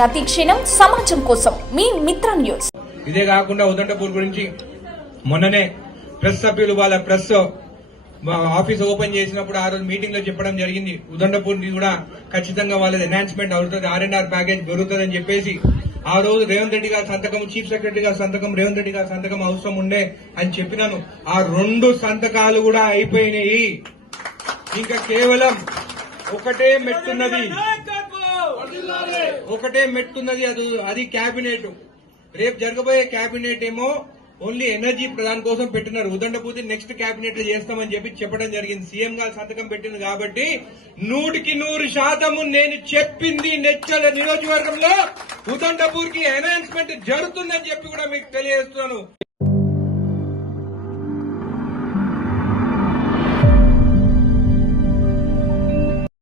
ప్రతి క్షణం సమాజం కోసం మీ మిత్ర న్యూస్. ఇదే కాకుండా ఉదండపూర్ గురించి మొన్ననే ప్రెస్ సభ్యులు వాళ్ళ ప్రెస్ ఆఫీస్ ఓపెన్ చేసినప్పుడు ఆ రోజు మీటింగ్లో చెప్పడం జరిగింది. ఉదండపూర్ కూడా ఖచ్చితంగా వాళ్ళది ఎన్హాన్స్మెంట్ అవుతుంది. ఆర్ అండ్ ఆర్ ప్యాకేజ్ దొరుకుతుందని చెప్పేసి ఆ రోజు రేవంత్ రెడ్డి గారి సంతకం చీఫ్ సెక్రటరీ గారి సంతకం రేవంత్ రెడ్డి గారి సంతకం అవసరం ఉండే అని చెప్పినాను. ఆ రెండు సంతకాలు కూడా అయిపోయినాయి. ఇంకా కేవలం ఒకటే మెట్టున్నది. ఒకటే మెట్టున్నది అది అది క్యాబినెట్. రేపు జరగబోయే క్యాబినెట్ ఏమో ఓన్లీ ఎనర్జీ ప్రధాన్ కోసం పెట్టినారు. ఉదండపోతే నెక్స్ట్ క్యాబినెట్ చేస్తామని చెప్పి చెప్పడం జరిగింది. సీఎం గారు సంతకం పెట్టింది కాబట్టి నూటికి నూరు శాతము నేను చెప్పింది నెచ్చల నియోజకవర్గంలో ఉదండపూర్కి అనౌన్స్మెంట్ జరుగుతుందని చెప్పి కూడా మీకు తెలియజేస్తున్నాను.